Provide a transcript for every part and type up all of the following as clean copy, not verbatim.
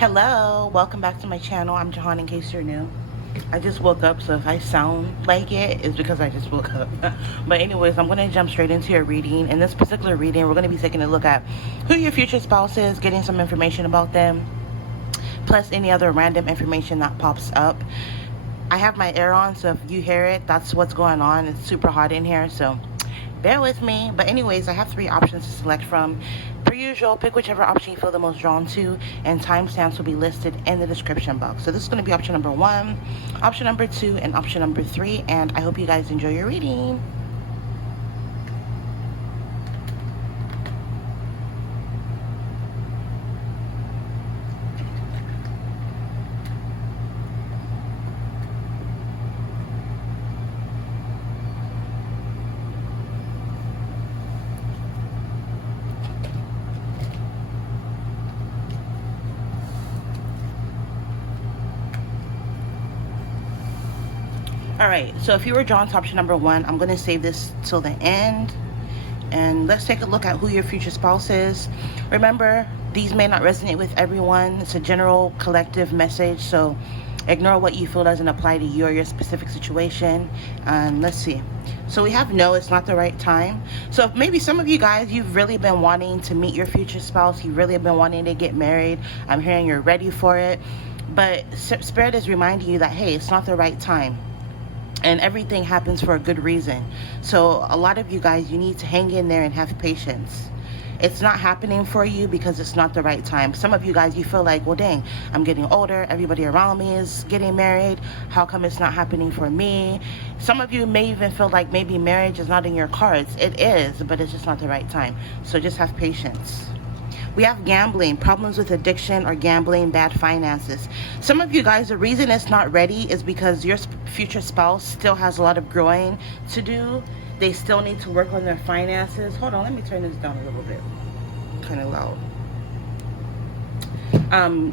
Hello, welcome back to my channel. I'm Jehan in case you're new. I just woke up, so if I sound like it's because I just woke up. But anyways, I'm going to jump straight into your reading. In this particular reading, we're going to be taking a look at who your future spouse is, getting some information about them, plus any other random information that pops up. I have my air on, so if you hear it, that's what's going on. It's super hot in here, so bear with me. But anyways, I have 3 options to select from. Per usual, pick whichever option you feel the most drawn to, and timestamps will be listed in the description box. So this is going to be option number 1, option number 2, and option number 3, and I hope you guys enjoy your reading. Alright, so if you were drawn to option number 1, I'm going to save this till the end. And let's take a look at who your future spouse is. Remember, these may not resonate with everyone. It's a general collective message, so ignore what you feel doesn't apply to you or your specific situation. And let's see. So we have no, it's not the right time. So if maybe some of you guys, you've really been wanting to meet your future spouse. You've really been wanting to get married. I'm hearing you're ready for it. But Spirit is reminding you that, hey, it's not the right time. And everything happens for a good reason. So a lot of you guys, you need to hang in there and have patience. It's not happening for you because it's not the right time. Some of you guys, you feel like, well, dang, I'm getting older. Everybody around me is getting married. How come it's not happening for me? Some of you may even feel like maybe marriage is not in your cards. It is, but it's just not the right time. So just have patience. We have gambling, problems with addiction or gambling, bad finances. Some of you guys, the reason it's not ready is because your future spouse still has a lot of growing to do. They still need to work on their finances. Hold on, let me turn this down a little bit. Kind of loud.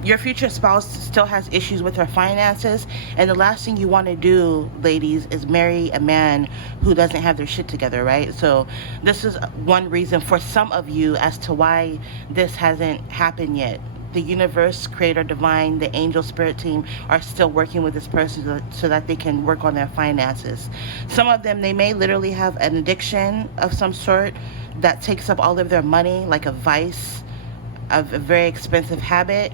Your future spouse still has issues with her finances, and the last thing you want to do, ladies, is marry a man who doesn't have their shit together, right? So this is one reason for some of you as to why this hasn't happened yet. The universe, creator, divine, the angel spirit team are still working with this person so that they can work on their finances. Some of them, they may literally have an addiction of some sort that takes up all of their money, like a vice, of a very expensive habit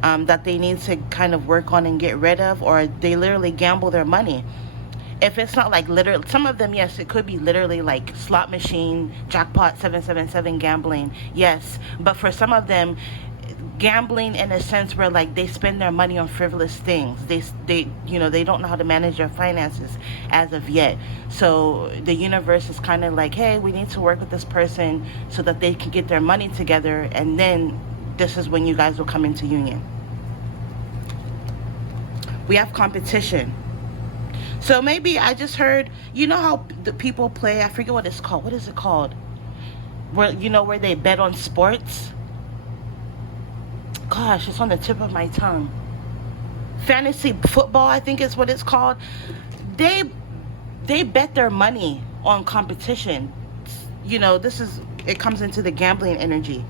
that they need to kind of work on and get rid of, or they literally gamble their money. If it's not like literally, some of them, yes, it could be literally like slot machine, jackpot 777 gambling, yes. But for some of them, gambling in a sense where like they spend their money on frivolous things. They they don't know how to manage their finances as of yet. So the universe is kind of like, hey, we need to work with this person so that they can get their money together, and then this is when you guys will come into union. We have competition. So maybe I just heard, you know how the people play, I forget what it's called. What is it called? Where where they bet on sports? Gosh, it's on the tip of my tongue. Fantasy football, I think is what it's called. They bet their money on competition. It comes into the gambling energy.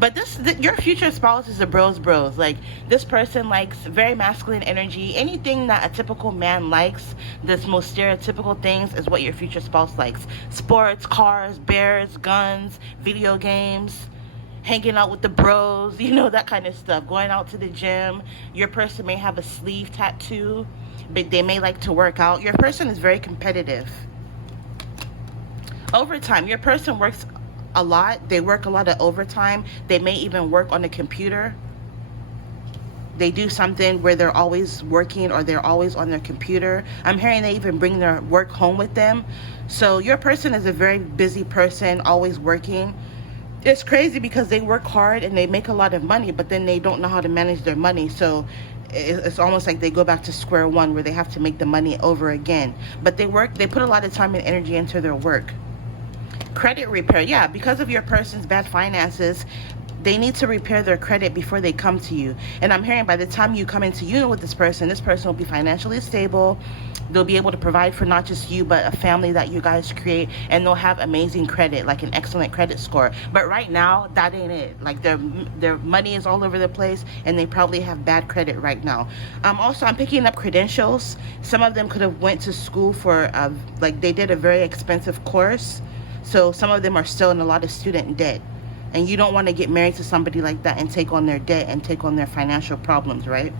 But your future spouse is a bros. Like, this person likes very masculine energy. Anything that a typical man likes, this most stereotypical things, is what your future spouse likes. Sports, cars, bears, guns, video games, hanging out with the bros, that kind of stuff. Going out to the gym. Your person may have a sleeve tattoo, but they may like to work out. Your person is very competitive. Overtime. Your person works a lot. They work a lot of overtime. They may even work on the computer. They do something where they're always working, or they're always on their computer. I'm hearing they even bring their work home with them. So your person is a very busy person, always working. It's crazy because they work hard and they make a lot of money, but then they don't know how to manage their money. So it's almost like they go back to square one, where they have to make the money over again. But they put a lot of time and energy into their work. Credit repair. Yeah, because of your person's bad finances, they need to repair their credit before they come to you. And I'm hearing by the time you come into union with this person will be financially stable. They'll be able to provide for not just you, but a family that you guys create, and they'll have amazing credit, like an excellent credit score. But right now, that ain't it. Like their money is all over the place, and they probably have bad credit right now. Also, I'm picking up credentials. Some of them could have went to school for, like they did a very expensive course. So some of them are still in a lot of student debt. And you don't want to get married to somebody like that and take on their debt and take on their financial problems, right?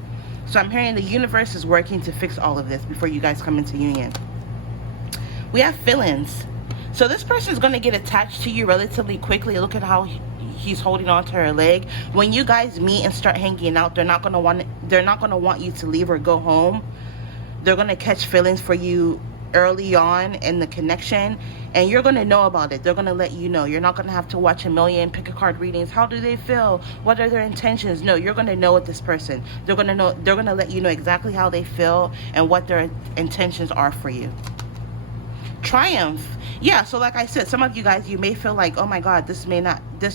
So I'm hearing the universe is working to fix all of this before you guys come into union. We have feelings. So this person is going to get attached to you relatively quickly. Look at how he's holding on to her leg. When you guys meet and start hanging out, they're not going to want you to leave or go home. They're going to catch feelings for you early on in the connection, and you're going to know about it. They're going to let you know. You're not going to have to watch a million pick a card readings. How do they feel? What are their intentions? No, you're going to know with this person. They're going to let you know exactly how they feel and what their intentions are for you. Triumph. Yeah, so like I said, some of you guys, you may feel like, oh my God, this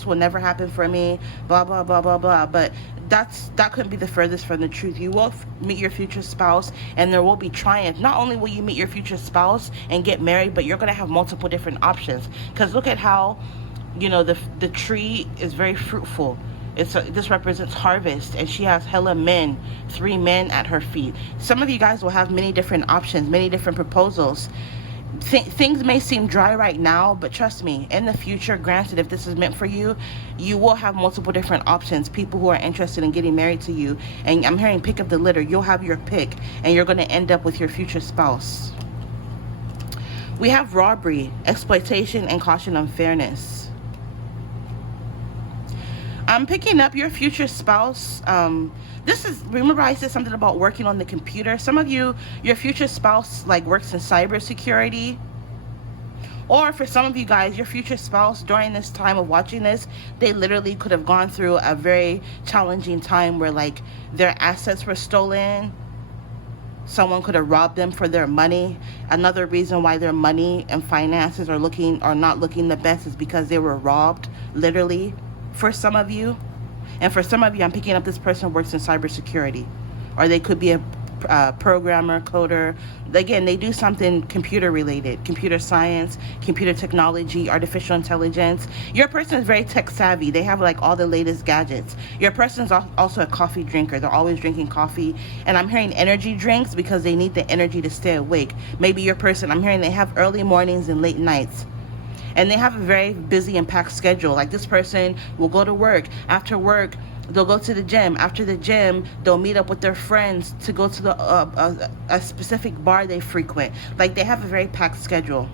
will never happen for me, blah blah blah blah blah, but that couldn't be the furthest from the truth. You will meet your future spouse, and there will be triumph. Not only will you meet your future spouse and get married, but you're going to have multiple different options. Because look at how, the tree is very fruitful. This represents harvest, and she has hella men, 3 men at her feet. Some of you guys will have many different options, many different proposals. Things may seem dry right now, but trust me, in the future, granted, if this is meant for you, you will have multiple different options, people who are interested in getting married to you. And I'm hearing pick up the litter. You'll have your pick, and you're going to end up with your future spouse. We have robbery, exploitation, and caution unfairness. I'm picking up your future spouse. Remember I said something about working on the computer? Some of you, your future spouse works in cybersecurity. Or for some of you guys, your future spouse, during this time of watching this, they literally could have gone through a very challenging time where their assets were stolen. Someone could have robbed them for their money. Another reason why their money and finances are not looking the best is because they were robbed, literally, for some of you. And for some of you, I'm picking up this person works in cybersecurity, or they could be a programmer, coder. Again, they do something computer related, computer science, computer technology, artificial intelligence. Your person is very tech savvy. They have all the latest gadgets. Your person is also a coffee drinker. They're always drinking coffee. And I'm hearing energy drinks because they need the energy to stay awake. Maybe your person, I'm hearing they have early mornings and late nights. And they have a very busy and packed schedule. This person will go to work. After work, they'll go to the gym. After the gym, they'll meet up with their friends to go to a specific bar they frequent. They have a very packed schedule.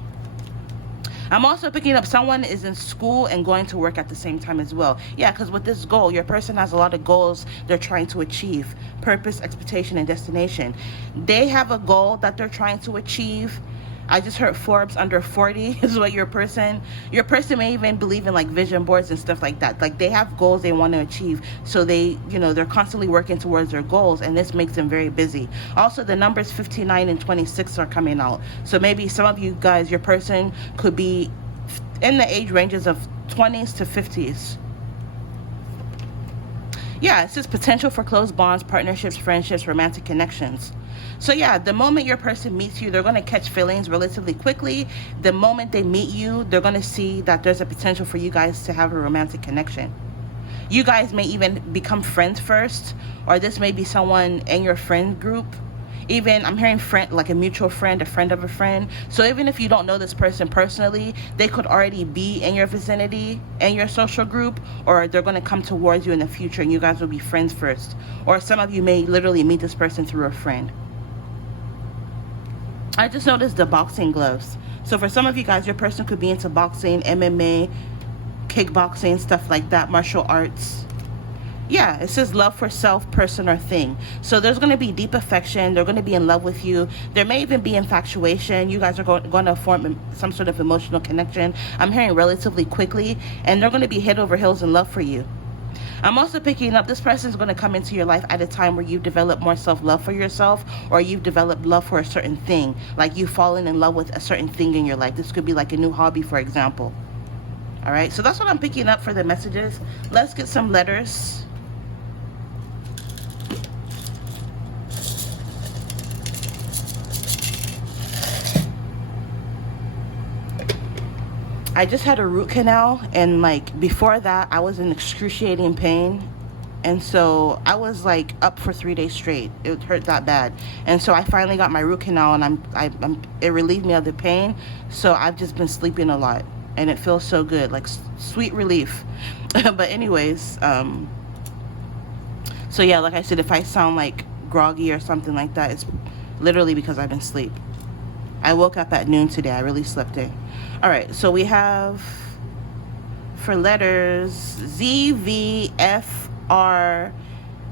I'm also picking up someone is in school and going to work at the same time as well. Yeah, because with this goal, your person has a lot of goals they're trying to achieve. Purpose, expectation, and destination. They have a goal that they're trying to achieve. I just heard Forbes under 40 is what your person may even believe in vision boards and stuff like that. They have goals they want to achieve. So they're constantly working towards their goals, and this makes them very busy. Also, the numbers 59 and 26 are coming out. So maybe some of you guys, your person could be in the age ranges of 20s to 50s. Yeah, it's just potential for close bonds, partnerships, friendships, romantic connections. So yeah, the moment your person meets you, they're going to catch feelings relatively quickly. The moment they meet you, they're going to see that there's a potential for you guys to have a romantic connection. You guys may even become friends first, or this may be someone in your friend group. Even, I'm hearing friend, a mutual friend, a friend of a friend. So even if you don't know this person personally, they could already be in your vicinity, in your social group, or they're going to come towards you in the future, and you guys will be friends first. Or some of you may literally meet this person through a friend. I just noticed the boxing gloves. So for some of you guys, your person could be into boxing, MMA, kickboxing, stuff like that, martial arts. Yeah, it says love for self, person, or thing. So there's going to be deep affection. They're going to be in love with you. There may even be infatuation. You guys are going to form some sort of emotional connection. I'm hearing relatively quickly, and they're going to be head over heels in love for you. I'm also picking up this person is going to come into your life at a time where you've developed more self-love for yourself, or you've developed love for a certain thing. You've fallen in love with a certain thing in your life. This could be a new hobby, for example. All right, so that's what I'm picking up for the messages. Let's get some letters. I just had a root canal, and like before that I was in excruciating pain, and so I was like up for 3 days straight. It hurt that bad, and so I finally got my root canal, and it relieved me of the pain. So I've just been sleeping a lot, and it feels so good, like sweet relief. But anyways, so yeah, like I said, if I sound like groggy or something like that, it's literally because I've been asleep. I woke up at noon today. I really slept in. All right, so we have for letters Z, V, F, R,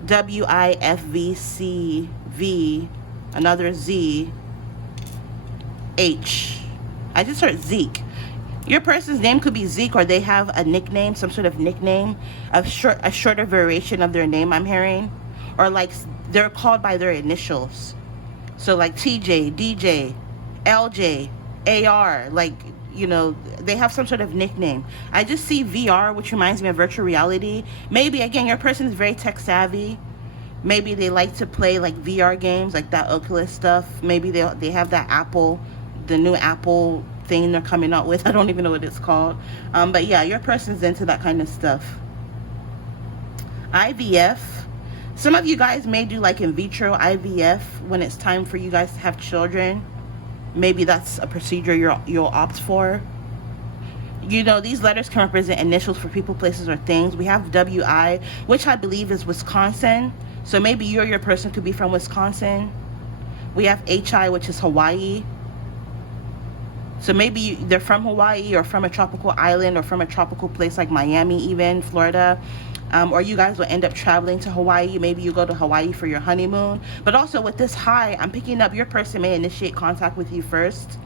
W, I, F, V, C, V, another Z, H. I just heard Zeke. Your person's name could be Zeke, or they have a nickname, some sort of nickname, a shorter variation of their name I'm hearing, or like they're called by their initials. So like TJ, DJ, LJ, AR, like, you know, they have some sort of nickname. I just see VR, which reminds me of virtual reality. Maybe, again, your person is very tech savvy. Maybe they like to play like VR games, like that Oculus stuff. Maybe they have that Apple, the new Apple thing they're coming out with. I don't even know what it's called. But yeah, your person's into that kind of stuff. IVF. Some of you guys may do like in vitro IVF when it's time for you guys to have children. Maybe that's a procedure you'll opt for. You know, these letters can represent initials for people, places, or things. We have WI, which I believe is Wisconsin. So maybe you or your person could be from Wisconsin. We have HI, which is Hawaii. So maybe they're from Hawaii, or from a tropical island, or from a tropical place like Miami, even Florida. Or you guys will end up traveling to Hawaii. Maybe you go to Hawaii for your honeymoon. But also with this high, I'm picking up your person may initiate contact with you first.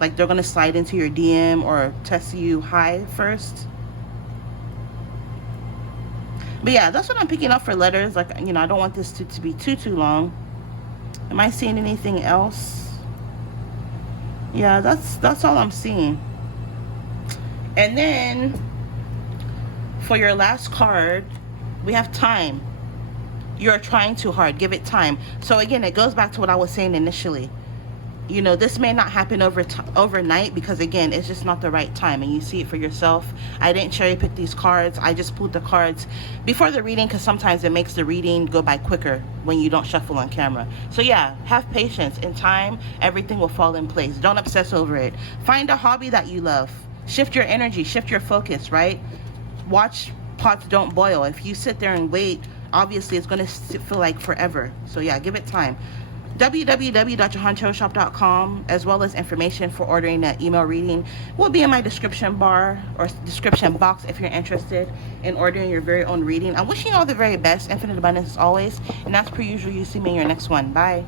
Like they're going to slide into your DM or text you hi first. But yeah, that's what I'm picking up for letters. Like, you know, I don't want this to be too long. Am I seeing anything else? Yeah, that's all I'm seeing. And then for your last card, we have time. You're trying too hard. Give it time. So again, it goes back to what I was saying initially. You know, this may not happen overnight, because again, it's just not the right time, and you see it for yourself. I didn't cherry pick these cards. I just pulled the cards before the reading, because sometimes it makes the reading go by quicker when you don't shuffle on camera. So yeah, have patience. In time, everything will fall in place. Don't obsess over it. Find a hobby that you love. Shift your energy, shift your focus, right? Watch pots don't boil. If you sit there and wait, obviously it's going to feel like forever. So yeah, give it time. www.jehantarotshop.com, as well as information for ordering that email reading, will be in my description bar or description box if you're interested in ordering your very own reading. I'm wishing you all the very best, infinite abundance as always, and as per usual, you see me in your next one. Bye.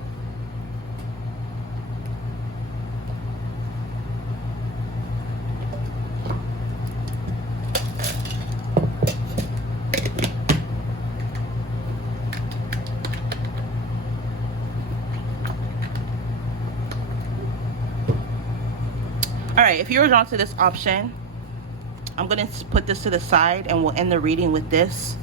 Alright, if you're drawn to this option, I'm going to put this to the side and we'll end the reading with this.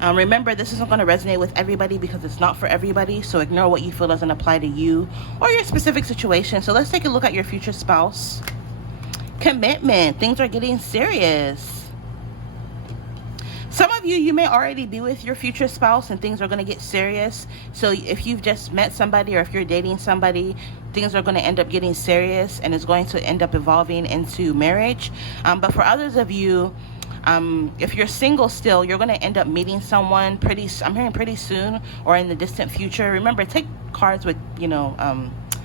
Remember, this isn't going to resonate with everybody because it's not for everybody, so ignore what you feel doesn't apply to you or your specific situation. So let's take a look at your future spouse. Commitment. Things are getting serious. Some of you may already be with your future spouse and things are going to get serious. So if you've just met somebody, or if you're dating somebody, things are going to end up getting serious and it's going to end up evolving into marriage. But for others of you, if you're single still, you're going to end up meeting someone I'm hearing pretty soon, or in the distant future. Remember, take cards with, you know,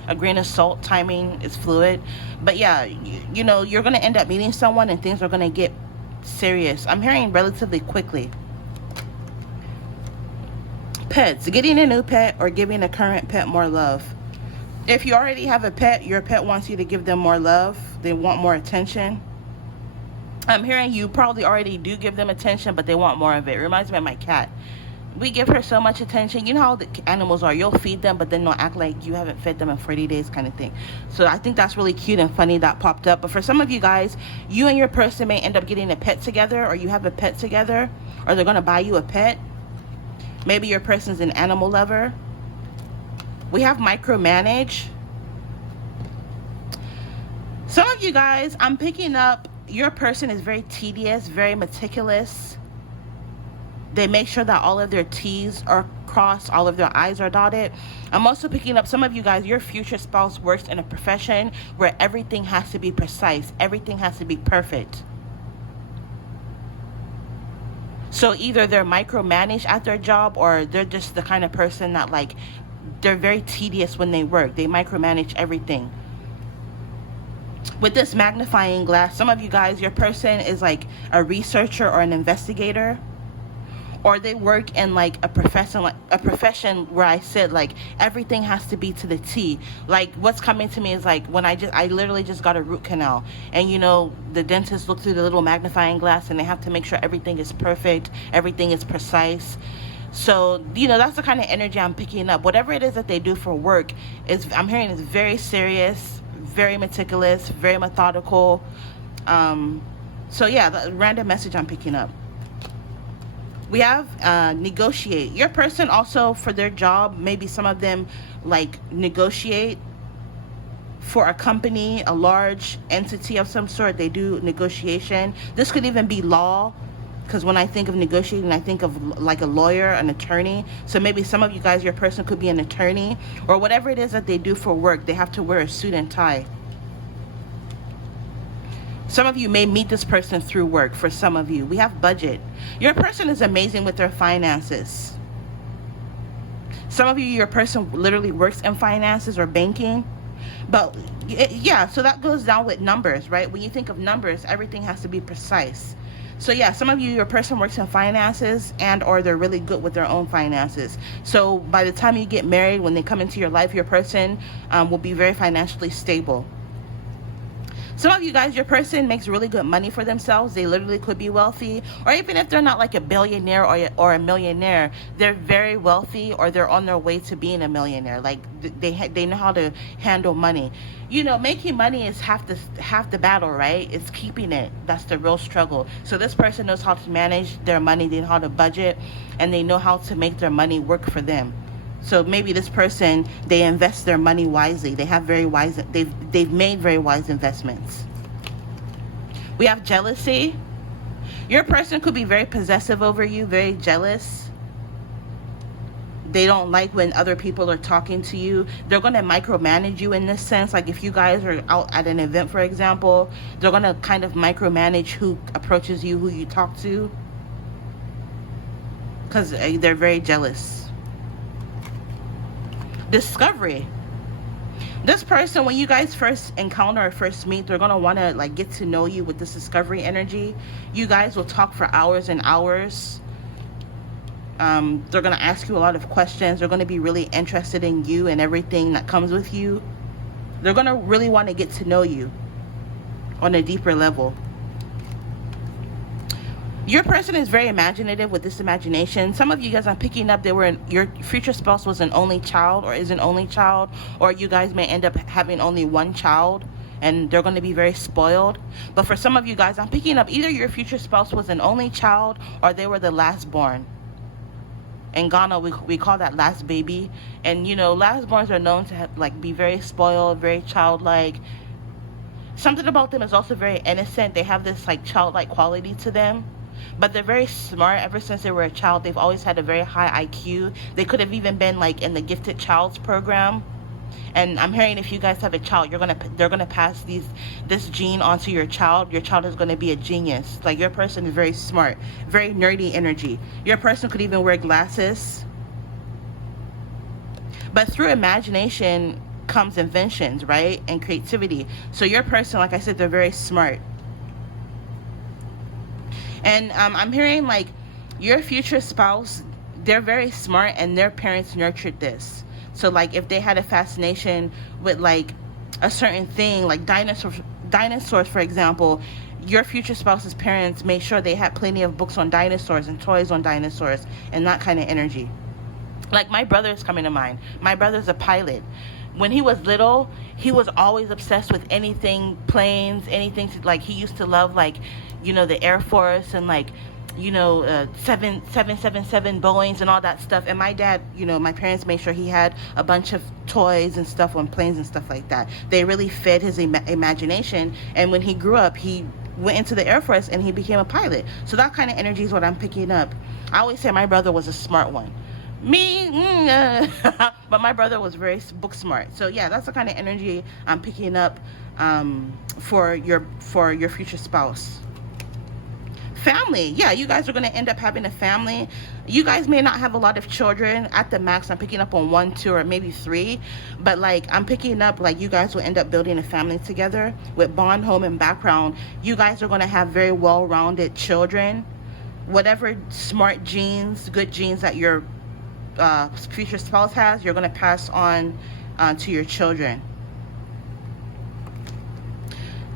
a grain of salt. Timing is fluid. But yeah, you know, you're going to end up meeting someone and things are going to get serious. I'm hearing relatively quickly. Pets. Getting a new pet or giving a current pet more love. If you already have a pet, your pet wants you to give them more love. They want more attention. I'm hearing you probably already do give them attention, but they want more of it. It reminds me of my cat. We give her so much attention. You know how the animals are. You'll feed them, but then they'll act like you haven't fed them in 40 days kind of thing. So I think that's really cute and funny that popped up. But for some of you guys, you and your person may end up getting a pet together, or you have a pet together, or they're going to buy you a pet. Maybe your person's an animal lover. We have micromanage. Some of you guys, I'm picking up, your person is very tedious, very meticulous. They make sure that all of their T's are crossed, all of their I's are dotted. I'm also picking up some of you guys, your future spouse works in a profession where everything has to be precise. Everything has to be perfect. So either they're micromanaged at their job, or they're just the kind of person that, like, they're very tedious when they work. They micromanage everything. With this magnifying glass, some of you guys, your person is like a researcher or an investigator, or they work in like a profession where I said like everything has to be to the T. Like what's coming to me is like when I literally just got a root canal, and you know the dentist looked through the little magnifying glass and they have to make sure everything is perfect, everything is precise. So you know that's the kind of energy I'm picking up. Whatever it is that they do for work is, I'm hearing, is very serious, very meticulous, very methodical. So yeah, the random message I'm picking up. We have negotiate. Your person also, for their job, maybe some of them like negotiate for a company, a large entity of some sort. They do negotiation. This could even be law, because when I think of negotiating, I think of like a lawyer, an attorney. So maybe some of you guys, your person could be an attorney, or whatever it is that they do for work. They have to wear a suit and tie. Some of you may meet this person through work. For some of you, we have budget. Your person is amazing with their finances. Some of you, your person literally works in finances or banking. But yeah, so that goes down with numbers, right? When you think of numbers, everything has to be precise. So yeah, some of you, your person works in finances, and or they're really good with their own finances. So by the time you get married, when they come into your life, your person will be very financially stable. Some of you guys, your person makes really good money for themselves. They literally could be wealthy, or even if they're not like a billionaire or a millionaire, they're very wealthy, or they're on their way to being a millionaire. Like they know how to handle money. You know, making money is half the battle, right? It's keeping it. That's the real struggle. So this person knows how to manage their money. They know how to budget, and they know how to make their money work for them. So maybe this person, they invest their money wisely. They have they've made very wise investments. We have jealousy. Your person could be very possessive over you, very jealous. They don't like when other people are talking to you. They're going to micromanage you in this sense. Like if you guys are out at an event, for example, they're going to kind of micromanage who approaches you, who you talk to, because they're very jealous. Discovery. This person, when you guys first encounter or first meet, they're going to want to like get to know you with this discovery energy. You guys will talk for hours and hours. They're going to ask you a lot of questions. They're going to be really interested in you and everything that comes with you. They're going to really want to get to know you on a deeper level. Your person is very imaginative with this imagination. Some of you guys, I'm picking up, your future spouse was an only child or is an only child, or you guys may end up having only one child and they're going to be very spoiled. But for some of you guys, I'm picking up either your future spouse was an only child or they were the last born. In Ghana, we call that last baby. And you know, last borns are known to have, like, be very spoiled, very childlike. Something about them is also very innocent. They have this like childlike quality to them. But they're very smart. Ever since they were a child, they've always had a very high IQ. They could have even been like in the gifted child's program. And I'm hearing if you guys have a child, they're gonna pass this gene onto your child. Your child is gonna be a genius. Like your person is very smart, very nerdy energy. Your person could even wear glasses. But through imagination comes inventions, right? And creativity. So your person, like I said, they're very smart. And I'm hearing like your future spouse, they're very smart and their parents nurtured this. So like if they had a fascination with like a certain thing, like dinosaurs for example, your future spouse's parents made sure they had plenty of books on dinosaurs and toys on dinosaurs and that kind of energy. Like, my brother is coming to mind. My brother's a pilot. When he was little, he was always obsessed with anything planes, anything, like, he used to love, like, you know, the Air Force and, like, you know, 777 Boeings and all that stuff. And my dad, you know, my parents made sure he had a bunch of toys and stuff on planes and stuff like that. They really fed his imagination. And when he grew up, he went into the Air Force and he became a pilot. So that kind of energy is what I'm picking up. I always say my brother was a smart one. Me, but my brother was very book smart. So yeah, that's the kind of energy I'm picking up for your future spouse. Family, yeah, you guys are going to end up having a family. You guys may not have a lot of children. At the max, I'm picking up on 1, 2, or maybe 3, but like, I'm picking up like you guys will end up building a family together with bond, home, and background. You guys are going to have very well-rounded children. Whatever smart genes, good genes that your future spouse has, you're going to pass on to your children.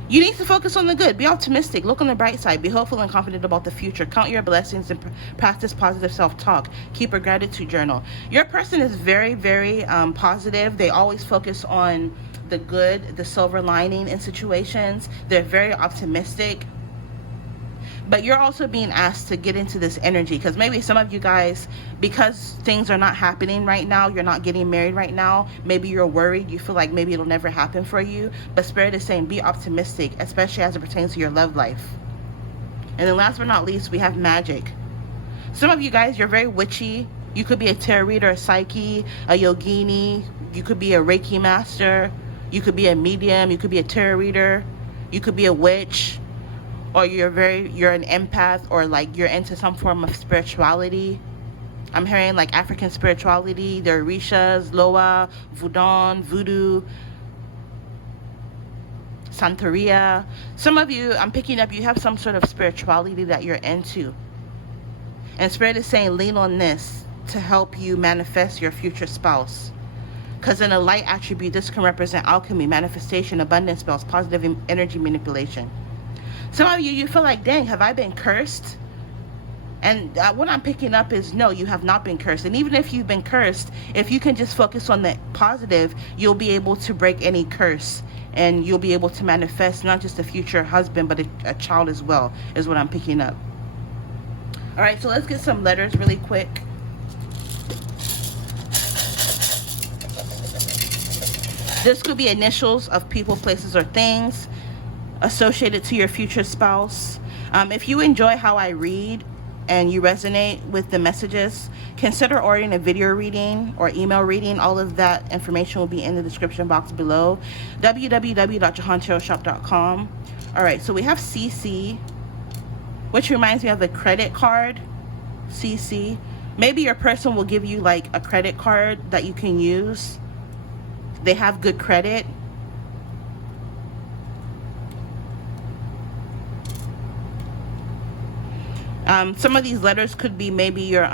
You need to focus on the good. Be optimistic. Look on the bright side. Be hopeful and confident about the future. Count your blessings and practice positive self-talk. Keep a gratitude journal. Your person is very, very positive. They always focus on the good, the silver lining in situations. They're very optimistic. But you're also being asked to get into this energy, because maybe some of you guys, because things are not happening right now, you're not getting married right now, maybe you're worried, you feel like maybe it'll never happen for you. But Spirit is saying be optimistic, especially as it pertains to your love life. And then last but not least, we have magic. Some of you guys, you're very witchy. You could be a tarot reader, a psyche, a yogini. You could be a Reiki master. You could be a medium. You could be a tarot reader. You could be a witch. Or you're an empath, or like you're into some form of spirituality. I'm hearing like African spirituality. There are Orishas, Loa, Voodoo, Santeria. Some of you, I'm picking up, you have some sort of spirituality that you're into. And Spirit is saying lean on this to help you manifest your future spouse. Because in a light attribute, this can represent alchemy, manifestation, abundance spells, positive energy manipulation. Some of you feel like, dang, have I been cursed? And what I'm picking up is, no, you have not been cursed. And even if you've been cursed, if you can just focus on the positive, you'll be able to break any curse. And you'll be able to manifest not just a future husband, but a child as well, is what I'm picking up. All right, so let's get some letters really quick. This could be initials of people, places, or things associated to your future spouse. If you enjoy how I read and you resonate with the messages, consider ordering a video reading or email reading. All of that information will be in the description box below. www.jehantarotshop.com. All right, so we have CC, which reminds me of a credit card. CC. Maybe your person will give you like a credit card that you can use. They have good credit. Some of these letters could be maybe your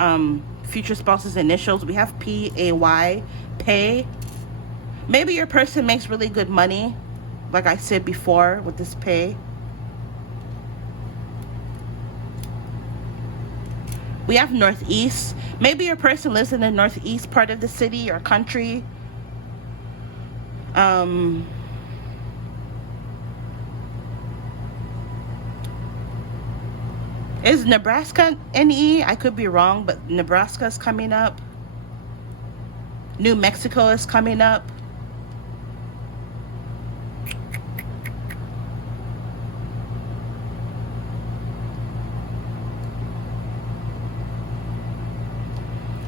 future spouse's initials. We have P-A-Y, pay. Maybe your person makes really good money, like I said before with this pay. We have northeast. Maybe your person lives in the northeast part of the city or country. Is Nebraska NE? I could be wrong, but Nebraska is coming up. New Mexico is coming up.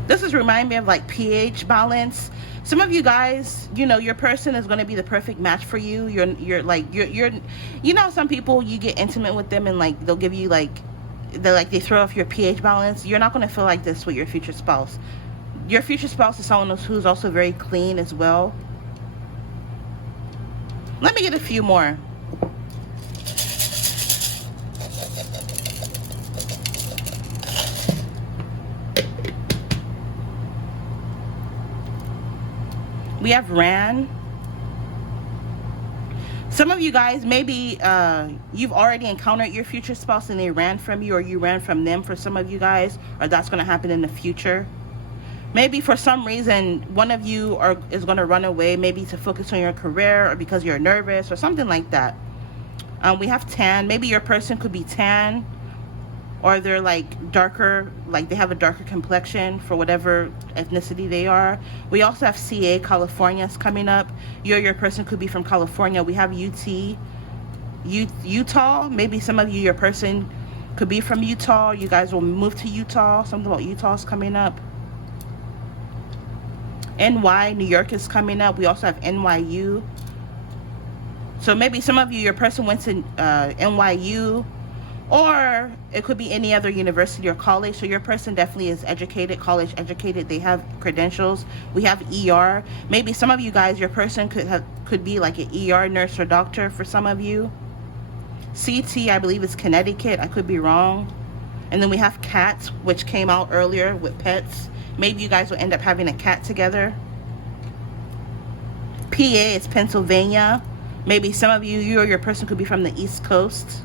This is remind me of like pH balance. Some of you guys, you know, your person is going to be the perfect match for you. You're you know, some people, you get intimate with them and like they'll give you like they throw off your pH balance. You're not going to feel like this with your future spouse. Your future spouse is someone who's also very clean as well. Let me get a few more. We have Ran. Some of you guys, maybe you've already encountered your future spouse and they ran from you, or you ran from them for some of you guys, or that's going to happen in the future. Maybe for some reason, one of you is going to run away, maybe to focus on your career or because you're nervous or something like that. We have tan. Maybe your person could be tan, or they're like darker, like they have a darker complexion for whatever ethnicity they are. We also have CA, California's coming up. Your person could be from California. We have Utah. Maybe some of you, your person could be from Utah. You guys will move to Utah. Something about Utah's coming up. NY, New York is coming up. We also have NYU. So maybe some of you, your person went to NYU, or it could be any other university or college. So your person definitely is educated, college educated. They have credentials. We have ER. Maybe some of you guys, your person could be like an ER nurse or doctor for some of you. CT, I believe it's Connecticut. I could be wrong. And then we have cats, which came out earlier with pets. Maybe you guys will end up having a cat together. PA is Pennsylvania. Maybe some of you or your person could be from the East Coast.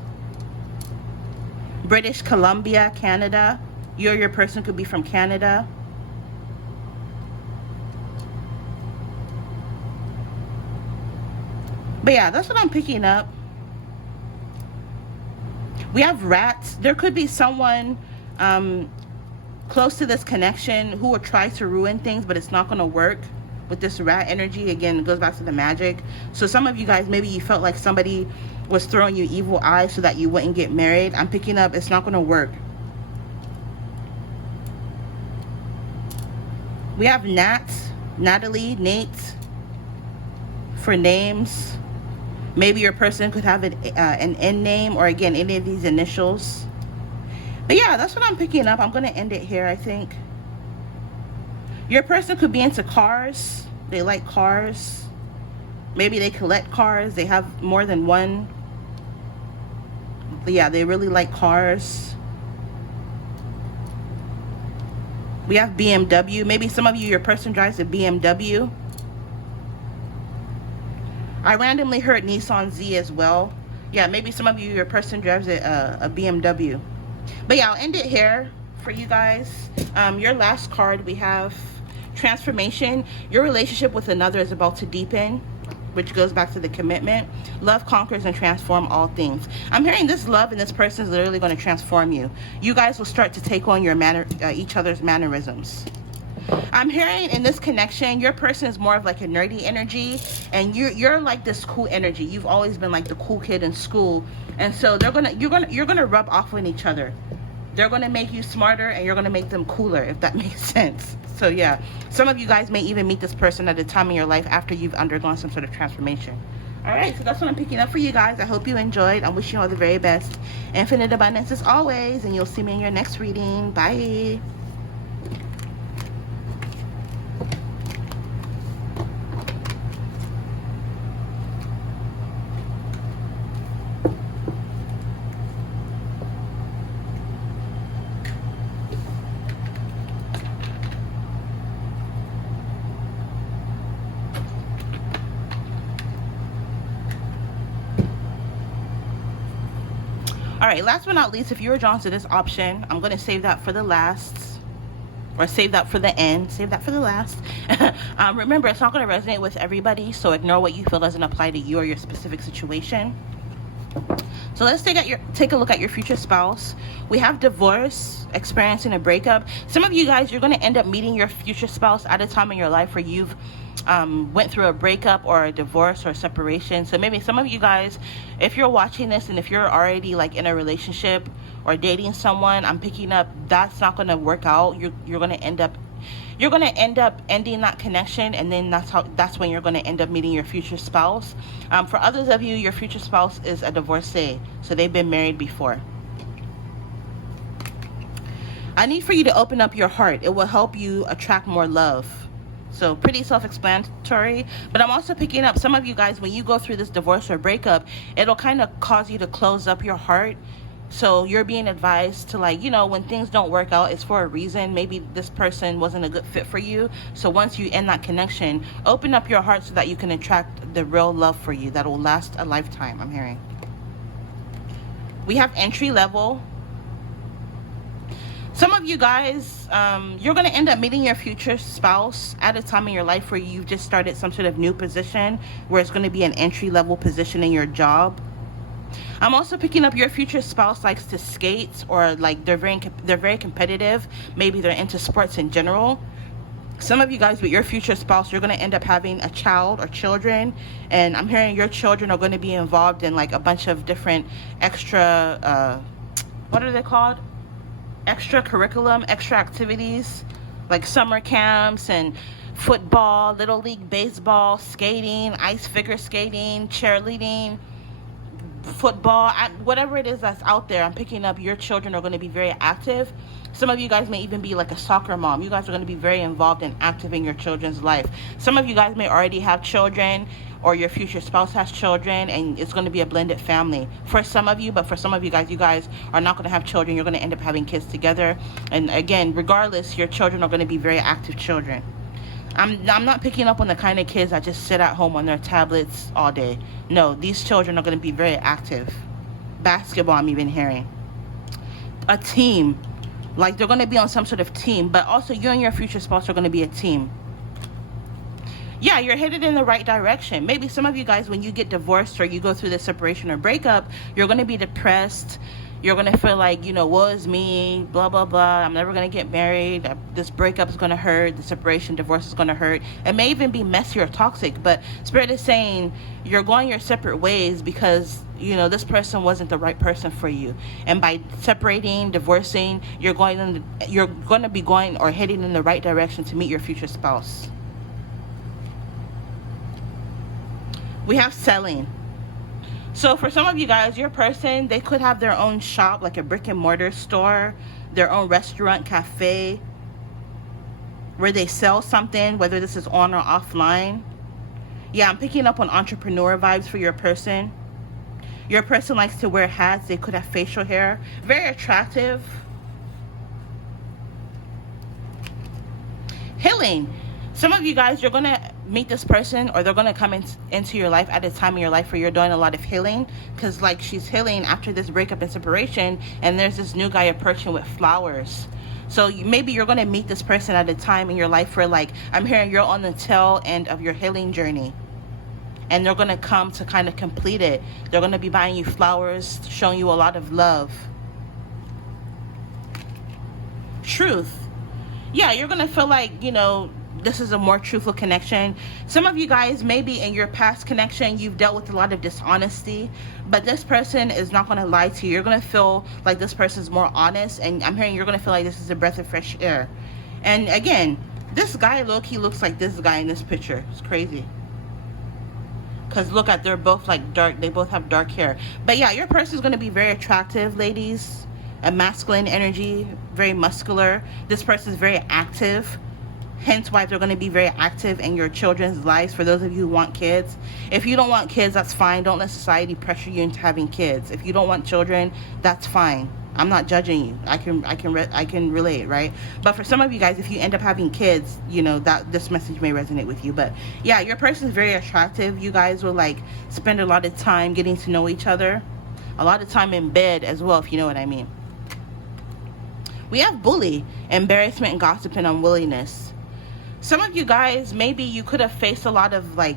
British Columbia, Canada. You or your person could be from Canada. But yeah, that's what I'm picking up. We have rats. There could be someone close to this connection who will try to ruin things, but it's not going to work. With this rat energy, again, it goes back to the magic. So some of you guys, maybe you felt like somebody was throwing you evil eyes so that you wouldn't get married. I'm picking up it's not going to work. We have Nat, Natalie, Nate for names. Maybe your person could have an N name, or again, any of these initials. But yeah, that's what I'm picking up. I'm going to end it here, I think. Your person could be into cars. They like cars. Maybe they collect cars. They have more than one. But yeah, they really like cars. We have BMW. Maybe some of you, your person drives a BMW. I randomly heard Nissan Z as well. Yeah, maybe some of you, your person drives a BMW. But yeah, I'll end it here for you guys. Your last card, we have transformation. Your relationship with another is about to deepen, which goes back to the commitment. Love conquers and transforms all things. I'm hearing this love and this person is literally going to transform you. You guys will start to take on your each other's mannerisms. I'm hearing in this connection, your person is more of like a nerdy energy, and you're like this cool energy. You've always been like the cool kid in school, and so you're gonna rub off on each other. They're gonna make you smarter, and you're gonna make them cooler, if that makes sense. So yeah, some of you guys may even meet this person at a time in your life after you've undergone some sort of transformation. All right, so that's what I'm picking up for you guys. I hope you enjoyed. I'm wishing you all the very best. Infinite abundance as always, and you'll see me in your next reading. Bye. All right, last but not least, if you were drawn to this option, I'm going to save that for the last, or save that for the end, save that for the last. Remember, it's not going to resonate with everybody, so ignore what you feel doesn't apply to you or your specific situation. So let's take a look at your future spouse. We have divorce, experiencing a breakup. Some of you guys, you're going to end up meeting your future spouse at a time in your life where you've went through a breakup or a divorce or a separation. So maybe some of you guys, if you're watching this and if you're already like in a relationship or dating someone, I'm picking up that's not going to work out. You're going to end up ending that connection, and then that's when you're going to end up meeting your future spouse. For others of you, your future spouse is a divorcee, so they've been married before. I need for you to open up your heart. It will help you attract more love. So pretty self-explanatory, but I'm also picking up some of you guys, when you go through this divorce or breakup, it'll kind of cause you to close up your heart So you're being advised to, like, when things don't work out, it's for a reason. Maybe this person wasn't a good fit for you. So once you end that connection, open up your heart so that you can attract the real love for you that will last a lifetime, I'm hearing. We have entry level. Some of you guys, you're going to end up meeting your future spouse at a time in your life where you've just started some sort of new position, where it's going to be an entry level position in your job. I'm also picking up your future spouse likes to skate, or like they're very competitive. Maybe they're into sports in general. Some of you guys with your future spouse, you're going to end up having a child or children, and I'm hearing your children are going to be involved in like a bunch of different extra what are they called, extra curriculum, extra activities, like summer camps and football, little league baseball, skating, ice figure skating, cheerleading, football, whatever it is that's out there. I'm picking up your children are going to be very active. Some of you guys may even be like a soccer mom. You guys are going to be very involved and active in your children's life. Some of you guys may already have children, or your future spouse has children, and it's going to be a blended family for some of you. But for some of you guys are not going to have children. You're going to end up having kids together. And again, regardless, your children are going to be very active children. I'm not picking up on the kind of kids that just sit at home on their tablets all day. No, these children are going to be very active. Basketball, I'm even hearing. A team. Like they're going to be on some sort of team, but also you and your future spouse are going to be a team. Yeah, you're headed in the right direction. Maybe some of you guys, when you get divorced or you go through the separation or breakup, you're going to be depressed. You're going to feel like, woe is me, blah, blah, blah. I'm never going to get married. This breakup is going to hurt. The separation, divorce is going to hurt. It may even be messy or toxic, but Spirit is saying you're going your separate ways because, this person wasn't the right person for you. And by separating, divorcing, you're going to be going or heading in the right direction to meet your future spouse. We have selling. So for some of you guys, your person, they could have their own shop, like a brick and mortar store, their own restaurant, cafe, where they sell something, whether this is on or offline. Yeah, I'm picking up on entrepreneur vibes for your person. Your person likes to wear hats. They could have facial hair. Very attractive. Healing. Some of you guys, you're going to meet this person, or they're going to come into your life at a time in your life where you're doing a lot of healing, because like she's healing after this breakup and separation, and there's this new guy approaching with flowers. So maybe you're going to meet this person at a time in your life where, like, I'm hearing you're on the tail end of your healing journey, and they're going to come to kind of complete it. They're going to be buying you flowers, showing you a lot of love. Truth. Yeah, you're going to feel like, this is a more truthful connection. Some of you guys, maybe in your past connection, you've dealt with a lot of dishonesty, but this person is not going to lie to you. You're going to feel like this person is more honest, and I'm hearing you're going to feel like this is a breath of fresh air. And again, this guy low-key looks like this guy in this picture. It's crazy. Because look at, they're both like dark. They both have dark hair. But yeah, your person is going to be very attractive, ladies. A masculine energy, very muscular. This person is very active. Hence why they're going to be very active in your children's lives, for those of you who want kids. If you don't want kids, that's fine. Don't let society pressure you into having kids. If you don't want children, that's fine. I'm not judging you. I can relate, right? But for some of you guys, if you end up having kids, that this message may resonate with you. But yeah, your person is very attractive. You guys will like spend a lot of time getting to know each other. A lot of time in bed as well, if you know what I mean. We have bully, embarrassment, and gossip, and unwillingness. Some of you guys, maybe you could have faced a lot of like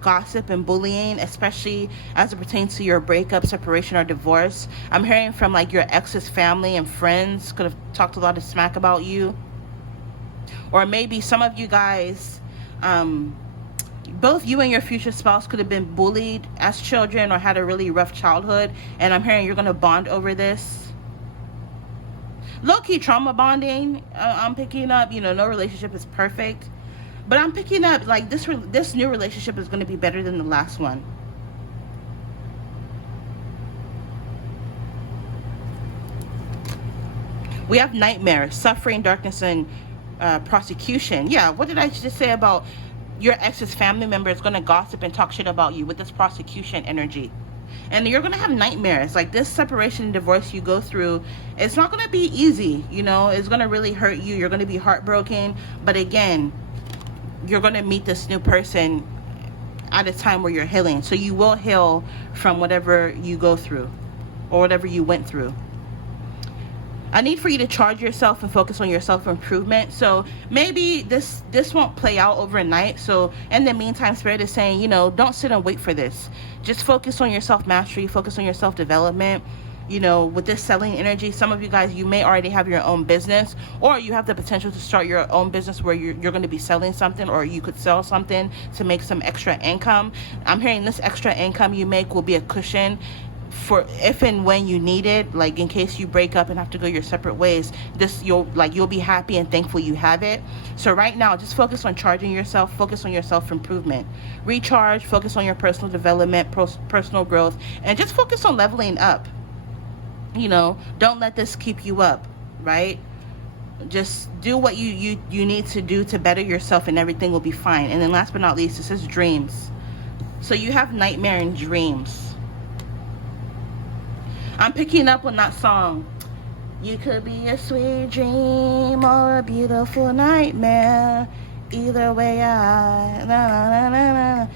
gossip and bullying, especially as it pertains to your breakup, separation, or divorce. I'm hearing from like your ex's family and friends could have talked a lot of smack about you. Or maybe some of you guys, both you and your future spouse could have been bullied as children or had a really rough childhood, and I'm hearing you're going to bond over this. Low-key trauma bonding, I'm picking up, no relationship is perfect, but I'm picking up like this new relationship is going to be better than the last one. We have nightmares, suffering, darkness, and prosecution. Yeah, what did I just say about your ex's family member is going to gossip and talk shit about you with this prosecution energy? And you're going to have nightmares. Like, this separation and divorce you go through, it's not going to be easy, you know. It's going to really hurt you. You're going to be heartbroken. But again, you're going to meet this new person at a time where you're healing. So you will heal from whatever you go through or whatever you went through. I need for you to charge yourself and focus on your self-improvement. So maybe this won't play out overnight. So in the meantime, Spirit is saying, you know, don't sit and wait for this. Just focus on your self-mastery, focus on your self-development. You know, with this selling energy, some of you guys, you may already have your own business, or you have the potential to start your own business where you're going to be selling something, or you could sell something to make some extra income. I'm hearing this extra income you make will be a cushion for if and when you need it, like in case you break up and have to go your separate ways. You'll be happy and thankful you have it. So right now, just focus on charging yourself, focus on your self-improvement, recharge, focus on your personal development, personal growth, and just focus on leveling up. You know, don't let this keep you up, right? Just do what you need to do to better yourself, and everything will be fine. And then last but not least, it says dreams. So you have nightmare and dreams. I'm picking up on that song. You could be a sweet dream or a beautiful nightmare. Either way, why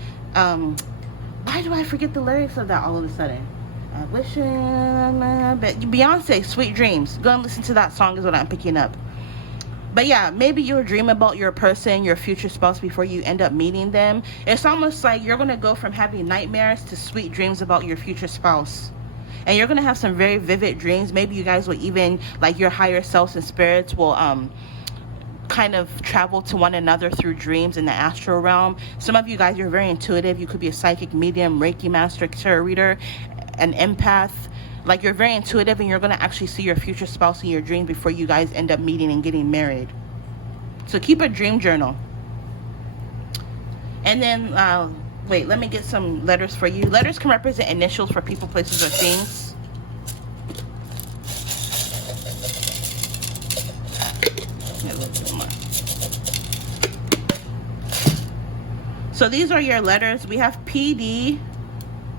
do I forget the lyrics of that all of a sudden? I wish Beyonce, Sweet Dreams. Go and listen to that song is what I'm picking up. But yeah, maybe you'll dream about your person, your future spouse, before you end up meeting them. It's almost like you're going to go from having nightmares to sweet dreams about your future spouse. And you're going to have some very vivid dreams. Maybe you guys will even, like, your higher selves and spirits will kind of travel to one another through dreams in the astral realm. Some of you guys, you're very intuitive. You could be a psychic, medium, Reiki master, tarot reader, an empath. Like, you're very intuitive, and you're going to actually see your future spouse in your dream before you guys end up meeting and getting married. So keep a dream journal. And then wait, let me get some letters for you. Letters can represent initials for people, places, or things. So these are your letters. We have PD,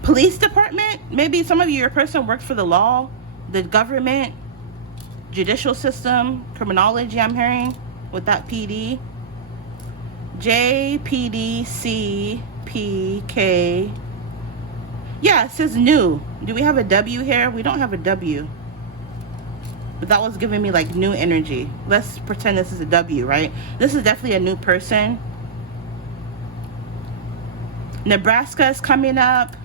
police department. Maybe some of you, your person works for the law, the government, judicial system, criminology, I'm hearing, with that PD. J, PD, C, P, K. Yeah, it says new. Do we have a W here? We don't have a W. But that was giving me like new energy. Let's pretend this is a W, right? This is definitely a new person. Nebraska is coming up.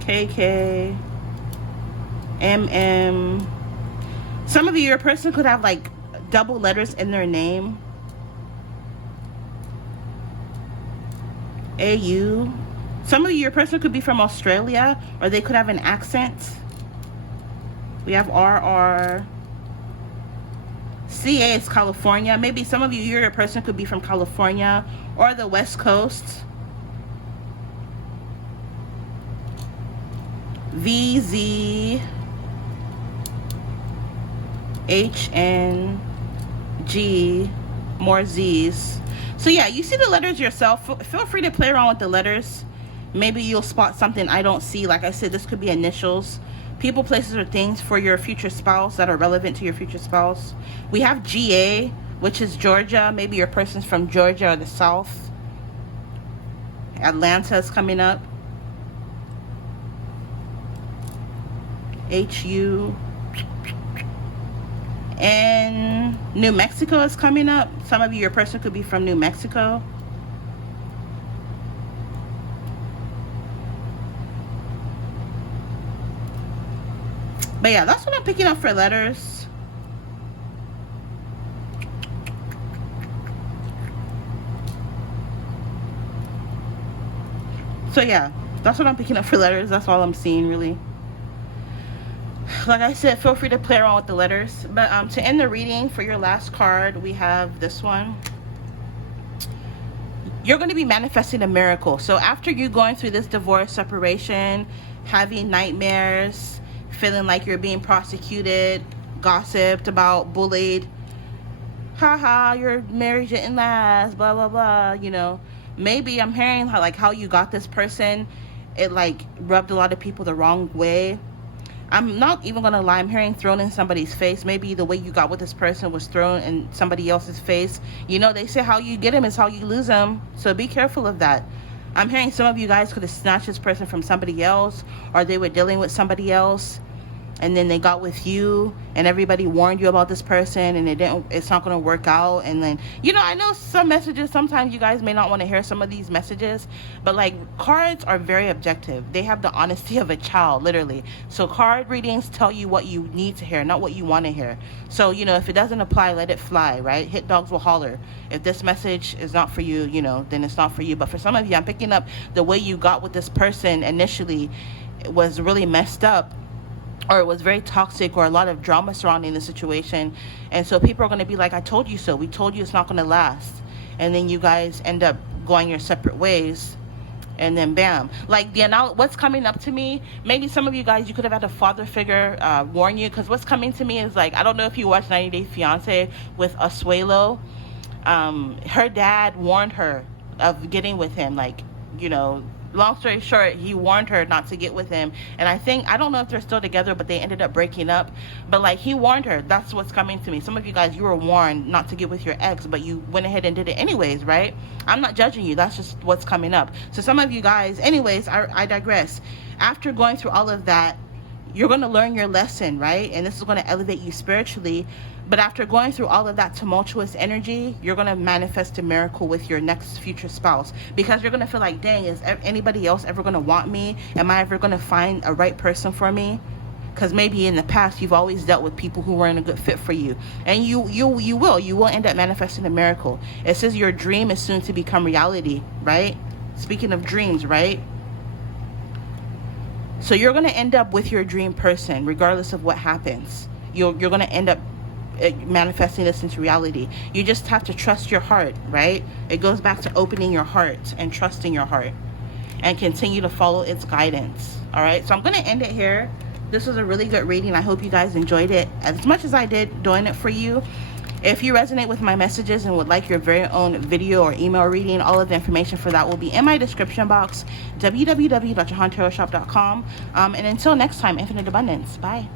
KK. MM. Some of you, your person could have like double letters in their name. AU. Some of you, your person could be from Australia, or they could have an accent. We have RR. CA is California. Maybe some of you, your person could be from California or the West Coast. VZ. HNG. More Z's. So yeah, you see the letters yourself. Feel free to play around with the letters. Maybe you'll spot something I don't see. Like I said, this could be initials, people, places, or things for your future spouse that are relevant to your future spouse. We have GA, which is Georgia. Maybe your person's from Georgia or the South. Atlanta is coming up. HU. And New Mexico is coming up. Some of you, your person could be from New Mexico. But yeah, that's what I'm picking up for letters. So yeah, that's what I'm picking up for letters. That's all I'm seeing, really. Like I said, feel free to play around with the letters. But to end the reading, for your last card, we have this one. You're going to be manifesting a miracle. So after you going through this divorce, separation, having nightmares, feeling like you're being prosecuted, gossiped about, bullied, haha, your marriage didn't last, blah blah blah, you know, maybe I'm hearing how you got this person, it like rubbed a lot of people the wrong way. I'm not even gonna lie, I'm hearing thrown in somebody's face. Maybe the way you got with this person was thrown in somebody else's face. You know, they say how you get them is how you lose them. So be careful of that. I'm hearing some of you guys could have snatched this person from somebody else, or they were dealing with somebody else, and then they got with you, and everybody warned you about this person, and it's not going to work out. And then, you know, I know some messages, sometimes you guys may not want to hear some of these messages, but like, cards are very objective. They have the honesty of a child, literally. So card readings tell you what you need to hear, not what you want to hear. So, you know, if it doesn't apply, let it fly, right? Hit dogs will holler. If this message is not for you, you know, then it's not for you. But for some of you, I'm picking up the way you got with this person initially was really messed up, or it was very toxic, or a lot of drama surrounding the situation. And so people are going to be like, I told you so. We told you it's not going to last. And then you guys end up going your separate ways. And then bam. Like, what's coming up to me, maybe some of you guys, you could have had a father figure warn you. Because what's coming to me is like, I don't know if you watched 90 Day Fiance with Asuelo. Her dad warned her of getting with him. Like, you know, long story short, he warned her not to get with him. And I don't know if they're still together, but they ended up breaking up. But like, he warned her. That's what's coming to me. Some of you guys, you were warned not to get with your ex, but you went ahead and did it anyways, right? I'm not judging you. That's just what's coming up. So some of you guys, anyways, I digress. After going through all of that, you're going to learn your lesson, right? And this is going to elevate you spiritually. But after going through all of that tumultuous energy, you're going to manifest a miracle with your next future spouse, because you're going to feel like, dang, is anybody else ever going to want me? Am I ever going to find a right person for me? Because maybe in the past, you've always dealt with people who weren't a good fit for you. And you will end up manifesting a miracle. It says your dream is soon to become reality, right? Speaking of dreams, right? So you're going to end up with your dream person, regardless of what happens. You're going to end up manifesting this into reality. You just have to trust your heart, right? It goes back to opening your heart and trusting your heart, and continue to follow its guidance. All right, so I'm going to end it here. This was a really good reading. I hope you guys enjoyed it as much as I did doing it for you. If you resonate with my messages and would like your very own video or email reading, all of the information for that will be in my description box, www.jehantarotshop.com. And until next time, infinite abundance. Bye.